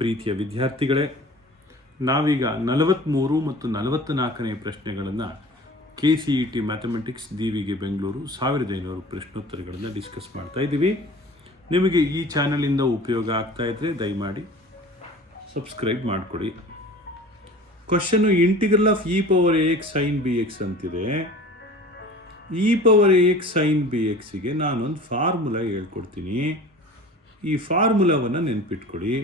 ಪ್ರೀತಿಯ ವಿದ್ಯಾರ್ಥಿಗಳೇ, ನಾವೀಗ 43 ಮತ್ತು 44ನೇ ಪ್ರಶ್ನೆಗಳನ್ನು KCET ಮ್ಯಾಥಮೆಟಿಕ್ಸ್ DVಗೆ ಬೆಂಗಳೂರು 1500 ಪ್ರಶ್ನೋತ್ತರಗಳನ್ನು ಡಿಸ್ಕಸ್ ಮಾಡ್ತಾ ಇದ್ದೀವಿ. ನಿಮಗೆ ಈ ಚಾನಲಿಂದ ಉಪಯೋಗ ಆಗ್ತಾ ಇದ್ದರೆ ದಯಮಾಡಿ ಸಬ್ಸ್ಕ್ರೈಬ್ ಮಾಡಿಕೊಡಿ. Question integral of e⁴ax sin bx ಅಂತಿದೆ. e⁴ax sin bxಗೆ ನಾನೊಂದು ಫಾರ್ಮುಲಾ ಹೇಳ್ಕೊಡ್ತೀನಿ. ಈ ಫಾರ್ಮುಲಾವನ್ನು ನೆನ್ಪಿಟ್ಕೊಡಿ,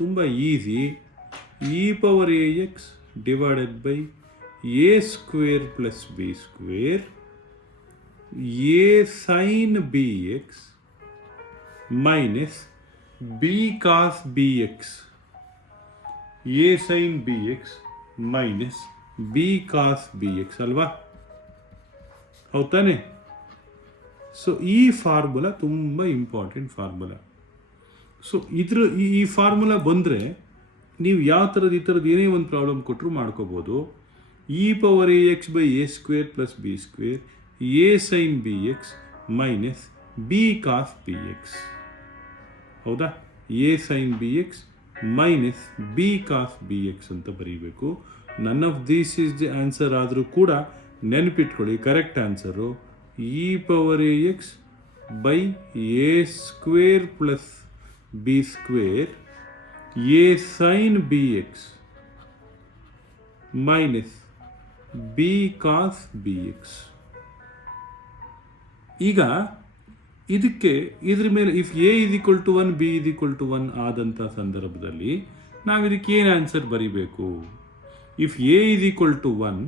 ತುಂಬ easy. e⁴ax divided by a square plus b square a sin bx minus b cos bx, a sin bx minus b cos bx ಅಲ್ವಾ? ಹೌದಾನೆ? So ಈ formula ತುಂಬ important formula. So ಈ formula ಬಂದರೆ ನೀವು ಯಾವ ಥರದ್ದು ಏನೇ ಒಂದು ಪ್ರಾಬ್ಲಮ್ ಕೊಟ್ಟರು ಮಾಡ್ಕೋಬೋದು. e⁴ax by a square plus b square a sin bx minus b cos bx. ಹೌದಾ? a sin bx minus b cos bx ಅಂತ ಬರೀಬೇಕು. None of this is the answer ಆದರೂ ಕೂಡ ನೆನಪಿಟ್ಕೊಳ್ಳಿ, correct answer e⁴ax by a square plus b square a sin bx minus b cos bx. ಈಗ ಇದ್ರ ಮೇಲೆ if a = 1 b = 1 ಆದಂಥ ಸಂದರ್ಭದಲ್ಲಿ ನಾವು ಇದಕ್ಕೆ ಏನು ಆನ್ಸರ್ ಬರೀಬೇಕು? ಇಫ್ a = 1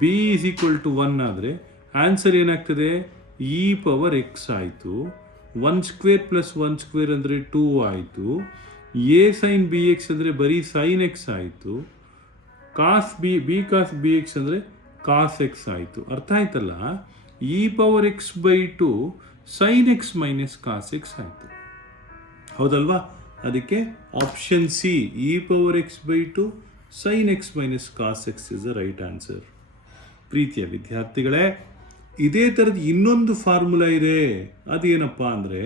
b = 1 ಆದರೆ ಆನ್ಸರ್ ಏನಾಗ್ತದೆ? e⁴x ಆಯಿತು. 1 ಸ್ಕ್ವೇರ್ ಪ್ಲಸ್ 1 ಸ್ಕ್ವೇರ್ ಅಂದರೆ 2 ಆಯಿತು. a sin bx ಅಂದರೆ ಬರೀ sin x ಆಯಿತು. b cos bx ಅಂದರೆ cos x ಆಯಿತು. ಅರ್ಥ ಆಯ್ತಲ್ಲ? e⁴x by 2 sin x minus cos x ಆಯಿತು. ಹೌದಲ್ವಾ? ಅದಕ್ಕೆ option C e⁴x by 2 sin x minus cos x is the right answer. ಪ್ರೀತಿಯ ವಿದ್ಯಾರ್ಥಿಗಳೇ, ಇದೇ ಥರದ್ದು ಇನ್ನೊಂದು ಫಾರ್ಮುಲಾ ಇದೆ. ಅದೇನಪ್ಪ ಅಂದರೆ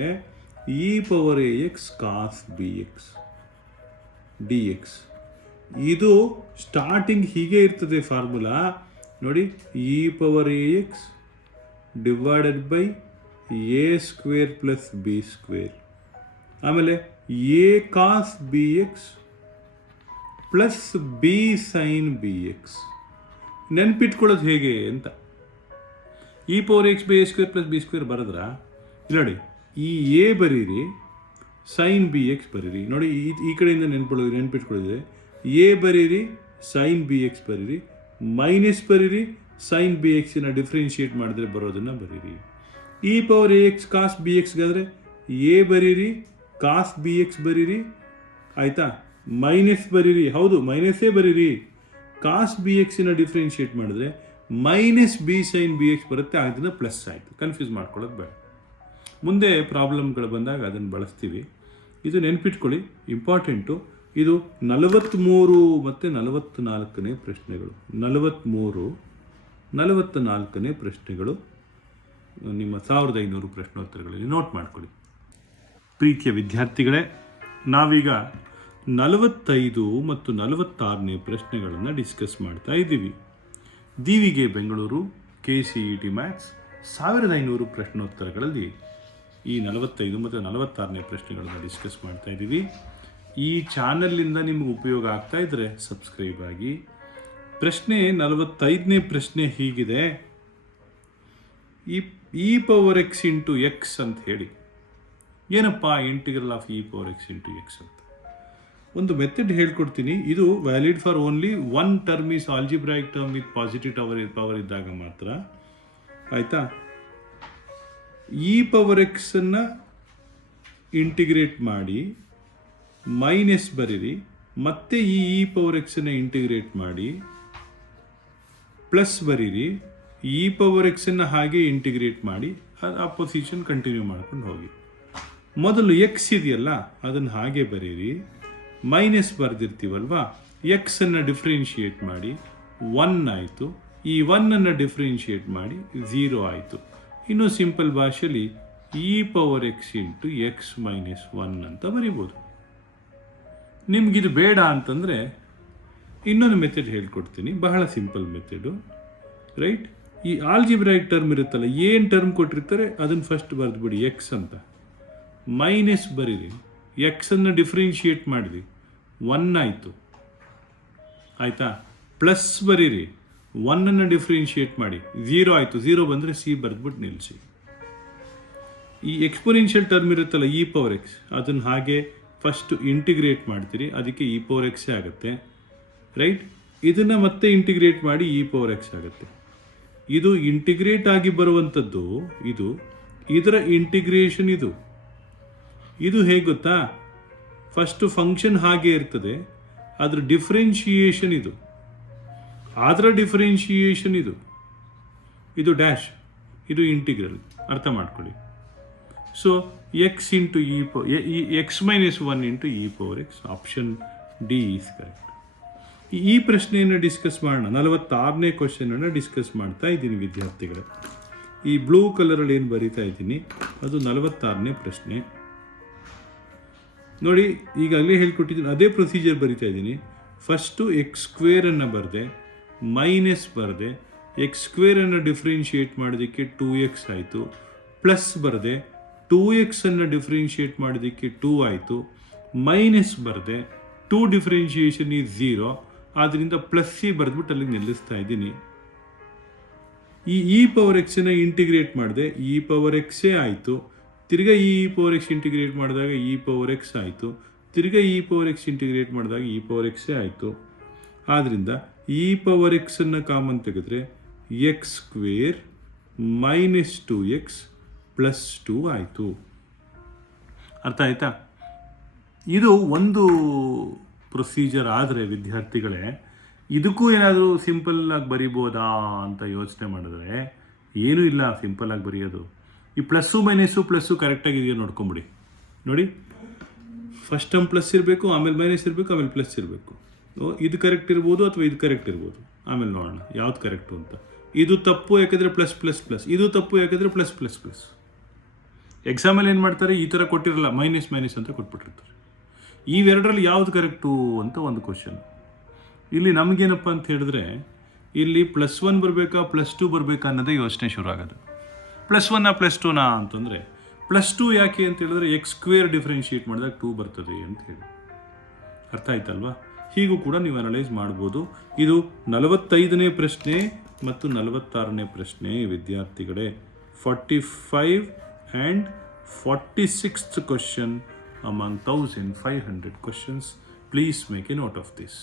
e⁴ax cos bx dx. ಇದು ಸ್ಟಾರ್ಟಿಂಗ್ ಹೀಗೆ ಇರ್ತದೆ ಫಾರ್ಮುಲಾ ನೋಡಿ. e⁴ax divided by a square plus b square, ಆಮೇಲೆ a cos bx plus b sin bx. ನೆನ್ಪಿಟ್ಕೊಳ್ಳೋದು ಹೇಗೆ ಅಂತ. e⁴ax by a square plus b square ಬರೆದ್ರ ನೋಡಿ, ಈ a ಬರೀರಿ, sin bx ಬರೀರಿ. ನೋಡಿ ಈ ಕಡೆಯಿಂದ ನೆನ್ಪಿಟ್ಕೊಳ್ಳಿದ್ರೆ a ಬರೀರಿ, sin bx ಬರೀರಿ, ಮೈನಸ್ ಬರೀರಿ, sin bx ಡಿಫ್ರೆನ್ಶಿಯೇಟ್ ಮಾಡಿದ್ರೆ ಬರೋದನ್ನು ಬರೀರಿ. e⁴ax cos bxಗಾದರೆ a ಬರೀರಿ, cos bx ಬರೀರಿ, ಆಯಿತಾ? ಮೈನಸ್ ಬರೀರಿ, ಹೌದು ಮೈನಸ್ಸೇ ಬರೀರಿ. cos bx ಡಿಫ್ರೆನ್ಶಿಯೇಟ್ ಮಾಡಿದ್ರೆ ಮೈನಸ್ b sin bx ಬರುತ್ತೆ, ಅದನ್ನು ಪ್ಲಸ್ ಆಯಿತು. ಕನ್ಫ್ಯೂಸ್ ಮಾಡ್ಕೊಳ್ಳೋದು ಬೇಡ. ಮುಂದೆ ಪ್ರಾಬ್ಲಮ್ಗಳು ಬಂದಾಗ ಅದನ್ನು ಬಳಸ್ತೀವಿ. ಇದು ನೆನ್ಪಿಟ್ಕೊಳ್ಳಿ, ಇಂಪಾರ್ಟೆಂಟು. ಇದು 43 ಮತ್ತು 44ನೇ ಪ್ರಶ್ನೆಗಳು. 43, 44ನೇ ಪ್ರಶ್ನೆಗಳು ನಿಮ್ಮ 1500 ಪ್ರಶ್ನೋತ್ತರಗಳಲ್ಲಿ ನೋಟ್ ಮಾಡ್ಕೊಳ್ಳಿ. ಪ್ರೀತಿಯ ವಿದ್ಯಾರ್ಥಿಗಳೇ, ನಾವೀಗ 45 ಮತ್ತು 46ನೇ ಪ್ರಶ್ನೆಗಳನ್ನು ಡಿಸ್ಕಸ್ ಮಾಡ್ತಾ ಇದ್ದೀವಿ. DVಗೆ ಬೆಂಗಳೂರು KCET ಮ್ಯಾಥ್ಸ್ 1500 ಪ್ರಶ್ನೋತ್ತರಗಳಲ್ಲಿ ಈ 45 ಮತ್ತು 46ನೇ ಪ್ರಶ್ನೆಗಳನ್ನು ಡಿಸ್ಕಸ್ ಮಾಡ್ತಾ ಇದ್ದೀವಿ. ಈ ಚಾನಲ್ನಿಂದ ನಿಮಗೆ ಉಪಯೋಗ ಆಗ್ತಾ ಇದ್ದರೆ ಸಬ್ಸ್ಕ್ರೈಬ್ ಆಗಿ. ಪ್ರಶ್ನೆ 45ನೇ ಪ್ರಶ್ನೆ ಹೀಗಿದೆ. e⁴x ಇಂಟು ಎಕ್ಸ್ ಅಂತ ಹೇಳಿ. ಏನಪ್ಪ integral of e⁴x into X ಅಂತ? ಒಂದು ಮೆಥಡ್ ಹೇಳ್ಕೊಡ್ತೀನಿ. ಇದು valid for only one term is algebraic term with positive power ಇದ್ದಾಗ ಮಾತ್ರ, ಆಯಿತಾ? e⁴x ಅನ್ನು ಇಂಟಿಗ್ರೇಟ್ ಮಾಡಿ ಮೈನಸ್ ಬರೀರಿ, ಮತ್ತೆ ಈ e⁴x ಅನ್ನು ಇಂಟಿಗ್ರೇಟ್ ಮಾಡಿ ಪ್ಲಸ್ ಬರೀರಿ, e⁴x ಅನ್ನು ಹಾಗೆ ಇಂಟಿಗ್ರೇಟ್ ಮಾಡಿ ಆ ಪೊಸಿಷನ್ ಕಂಟಿನ್ಯೂ ಮಾಡ್ಕೊಂಡು ಹೋಗಿ. ಮೊದಲು ಎಕ್ಸ್ ಇದೆಯಲ್ಲ ಅದನ್ನು ಹಾಗೆ ಬರೀರಿ, ಮೈನಸ್ ಬರೆದಿರ್ತೀವಲ್ವಾ, ಎಕ್ಸ್ ಅನ್ನು ಡಿಫ್ರೆನ್ಶಿಯೇಟ್ ಮಾಡಿ 1 ಆಯಿತು. ಈ 1 ಡಿಫ್ರೆನ್ಶಿಯೇಟ್ ಮಾಡಿ 0 ಆಯಿತು. ಇನ್ನು ಸಿಂಪಲ್ ಭಾಷೆಯಲ್ಲಿ e⁴x ಇಂಟು ಎಕ್ಸ್ ಮೈನಸ್ 1 ಅಂತ ಬರಿಬೋದು. ನಿಮಗಿದು ಬೇಡ ಅಂತಂದರೆ ಇನ್ನೊಂದು ಮೆಥಡ್ ಹೇಳ್ಕೊಡ್ತೀನಿ, ಬಹಳ ಸಿಂಪಲ್ ಮೆಥಡು, ರೈಟ್? ಈ ಆಲ್ಜಿಬ್ರಾಯಿಕ್ ಟರ್ಮ್ ಇರುತ್ತಲ್ಲ, ಏನು ಟರ್ಮ್ ಕೊಟ್ಟಿರ್ತಾರೆ ಅದನ್ನು ಫಸ್ಟ್ ಬರೆದ್ಬಿಡಿ, ಎಕ್ಸ್ ಅಂತ. ಮೈನಸ್ ಬರೀರಿ, ಎಕ್ಸನ್ನು ಡಿಫ್ರೆನ್ಷಿಯೇಟ್ ಮಾಡಿರಿ, 1 ಆಯಿತು, ಆಯಿತಾ? ಪ್ಲಸ್ ಬರೀರಿ, 1ಅನ್ನು ಡಿಫ್ರೆನ್ಷಿಯೇಟ್ ಮಾಡಿ, 0 ಆಯಿತು. 0 ಬಂದರೆ ಸಿ ಬರೆದ್ಬಿಟ್ಟು ನಿಲ್ಲಿಸಿ. ಈ ಎಕ್ಸ್ಪೋನೆನ್ಷಿಯಲ್ ಟರ್ಮ್ ಇರುತ್ತಲ್ಲ ಇ ಪವರ್ ಎಕ್ಸ್, ಅದನ್ನು ಹಾಗೆ ಫಸ್ಟು ಇಂಟಿಗ್ರೇಟ್ ಮಾಡ್ತೀರಿ, ಅದಕ್ಕೆ ಇ ಪವರ್ ಎಕ್ಸೇ ಆಗುತ್ತೆ, ರೈಟ್? ಇದನ್ನು ಮತ್ತೆ ಇಂಟಿಗ್ರೇಟ್ ಮಾಡಿ ಇ ಪವರ್ ಎಕ್ಸ್ ಆಗುತ್ತೆ. ಇದು ಇಂಟಿಗ್ರೇಟ್ ಆಗಿ ಬರುವಂಥದ್ದು, ಇದರ ಇಂಟಿಗ್ರೇಷನ್ ಇದು ಹೇಗೆ ಗೊತ್ತಾ? ಫಸ್ಟು ಫಂಕ್ಷನ್ ಹಾಗೆ ಇರ್ತದೆ, ಅದರ ಡಿಫ್ರೆನ್ಷಿಯೇಷನ್ ಅದರ ಡಿಫ್ರೆನ್ಷಿಯೇಷನ್ ಇದು ಡ್ಯಾಶ್, ಇದು ಇಂಟಿಗ್ರಲ್, ಅರ್ಥ ಮಾಡ್ಕೊಳ್ಳಿ. So X into X minus 1 into E power X, option D is correct. ಈ ಪ್ರಶ್ನೆಯನ್ನು ಡಿಸ್ಕಸ್ ಮಾಡೋಣ. 46ನೇ ಕ್ವಶನನ್ನು ಡಿಸ್ಕಸ್ ಮಾಡ್ತಾ ಇದ್ದೀನಿ ವಿದ್ಯಾರ್ಥಿಗಳೇ. ಈ ಬ್ಲೂ ಕಲರಲ್ಲಿ ಏನು ಬರೀತಾ ಇದ್ದೀನಿ ಅದು 46ನೇ ಪ್ರಶ್ನೆ. ನೋಡಿ, ಈಗಾಗಲೇ ಹೇಳ್ಕೊಟ್ಟಿದ್ದೀನಿ, ಅದೇ ಪ್ರೊಸೀಜರ್ ಬರಿತಾ ಇದ್ದೀನಿ. ಫಸ್ಟು ಎಕ್ಸ್ ಸ್ಕ್ವೇರನ್ನು ಬರೆದೆ, ಮೈನಸ್ ಬರೆದೆ, ಎಕ್ಸ್ ಸ್ಕ್ವೇರನ್ನು ಡಿಫ್ರೆನ್ಷಿಯೇಟ್ ಮಾಡೋದಕ್ಕೆ 2x ಆಯಿತು, ಪ್ಲಸ್ ಬರೆದೆ, 2xನ್ನು ಡಿಫ್ರೆನ್ಷಿಯೇಟ್ ಮಾಡೋದಕ್ಕೆ 2 ಆಯಿತು, ಮೈನಸ್ ಬರೆದೆ, 2 ಡಿಫ್ರೆನ್ಷಿಯೇಷನ್ ಈಸ್ 0, ಆದ್ದರಿಂದ ಪ್ಲಸ್ ಸಿ ಬರೆದ್ಬಿಟ್ಟು ಅಲ್ಲಿಗೆ ನಿಲ್ಲಿಸ್ತಾ ಇದ್ದೀನಿ. ಈ ಇ ಪವರ್ ಎಕ್ಸನ್ನು ಇಂಟಿಗ್ರೇಟ್ ಮಾಡಿದೆ, ಇ ಪವರ್ ಎಕ್ಸೇ ಆಯಿತು, ತಿರ್ಗಾ ಇ ಪವರ್ ಎಕ್ಸ್ ಇಂಟಿಗ್ರೇಟ್ ಮಾಡಿದಾಗ ಇ ಪವರ್ ಎಕ್ಸ್ ಆಯಿತು, ತಿರ್ಗಾ ಇ ಪವರ್ ಎಕ್ಸ್ ಇಂಟಿಗ್ರೇಟ್ ಮಾಡಿದಾಗ ಇ ಪವರ್ ಎಕ್ಸೇ ಆಯಿತು. ಆದ್ದರಿಂದ ಇ ಪವರ್ ಎಕ್ಸನ್ನು ಕಾಮನ್ ತೆಗೆದ್ರೆ X square minus 2x plus 2 ಆಯಿತು. ಅರ್ಥ ಆಯ್ತಾ? ಇದು ಒಂದು ಪ್ರೊಸೀಜರ್. ಆದರೆ ವಿದ್ಯಾರ್ಥಿಗಳೇ, ಇದಕ್ಕೂ ಏನಾದರೂ ಸಿಂಪಲ್ಲಾಗಿ ಬರಿಬೋದಾ ಅಂತ ಯೋಚನೆ ಮಾಡಿದ್ರೆ ಏನೂ ಇಲ್ಲ ಸಿಂಪಲ್ಲಾಗಿ ಬರೆಯೋದು. ಈ ಪ್ಲಸ್ಸು ಮೈನಸ್ಸು ಕರೆಕ್ಟಾಗಿದೆಯೋ ನೋಡ್ಕೊಂಬಿಡಿ. ನೋಡಿ, ಫಸ್ಟ್ ಟರ್ಮ್ ಪ್ಲಸ್ ಇರಬೇಕು, ಆಮೇಲೆ ಮೈನಸ್ ಇರಬೇಕು, ಆಮೇಲೆ ಪ್ಲಸ್ ಇರಬೇಕು. ಇದು ಕರೆಕ್ಟ್ ಇರ್ಬೋದು ಅಥವಾ ಇದು ಕರೆಕ್ಟ್ ಇರ್ಬೋದು, ಆಮೇಲೆ ನೋಡೋಣ ಯಾವ್ದು ಕರೆಕ್ಟು ಅಂತ. ಇದು ತಪ್ಪು ಯಾಕೆಂದರೆ ಪ್ಲಸ್ ಪ್ಲಸ್ ಪ್ಲಸ್, ಇದು ತಪ್ಪು ಯಾಕೆಂದರೆ ಪ್ಲಸ್ ಪ್ಲಸ್ ಪ್ಲಸ್. ಎಕ್ಸಾಮಲ್ಲಿ ಏನು ಮಾಡ್ತಾರೆ, ಈ ಥರ ಕೊಟ್ಟಿರಲ್ಲ, ಮೈನಸ್ ಮೈನಸ್ ಅಂತ ಕೊಟ್ಬಿಟ್ಟಿರ್ತಾರೆ. ಇವೆರಡರಲ್ಲಿ ಯಾವುದು ಕರೆಕ್ಟು ಅಂತ ಒಂದು ಕ್ವಶನ್. ಇಲ್ಲಿ ನಮಗೇನಪ್ಪ ಅಂತ ಹೇಳಿದ್ರೆ, ಇಲ್ಲಿ +1 ಬರಬೇಕಾ +2 ಬರಬೇಕಾ ಅನ್ನೋದೇ ಯೋಚನೆ ಶುರು ಆಗೋದು. +1 +2 ಅಂತಂದರೆ +2 ಯಾಕೆ ಅಂತ ಹೇಳಿದ್ರೆ ಎಕ್ಸ್ ಸ್ಕ್ವೇರ್ ಡಿಫ್ರೆನ್ಷಿಯೇಟ್ ಮಾಡಿದಾಗ 2 ಬರ್ತದೆ ಅಂತ ಹೇಳಿ. ಅರ್ಥ ಆಯ್ತಲ್ವಾ? ಹೀಗೂ ಕೂಡ ನೀವು ಅನಲೈಸ್ ಮಾಡ್ಬೋದು. ಇದು 45ನೇ ಪ್ರಶ್ನೆ ಮತ್ತು 46ನೇ ಪ್ರಶ್ನೆ ವಿದ್ಯಾರ್ಥಿಗಳೇ. 45 and 46th question among 1500 questions. Please make a note of this.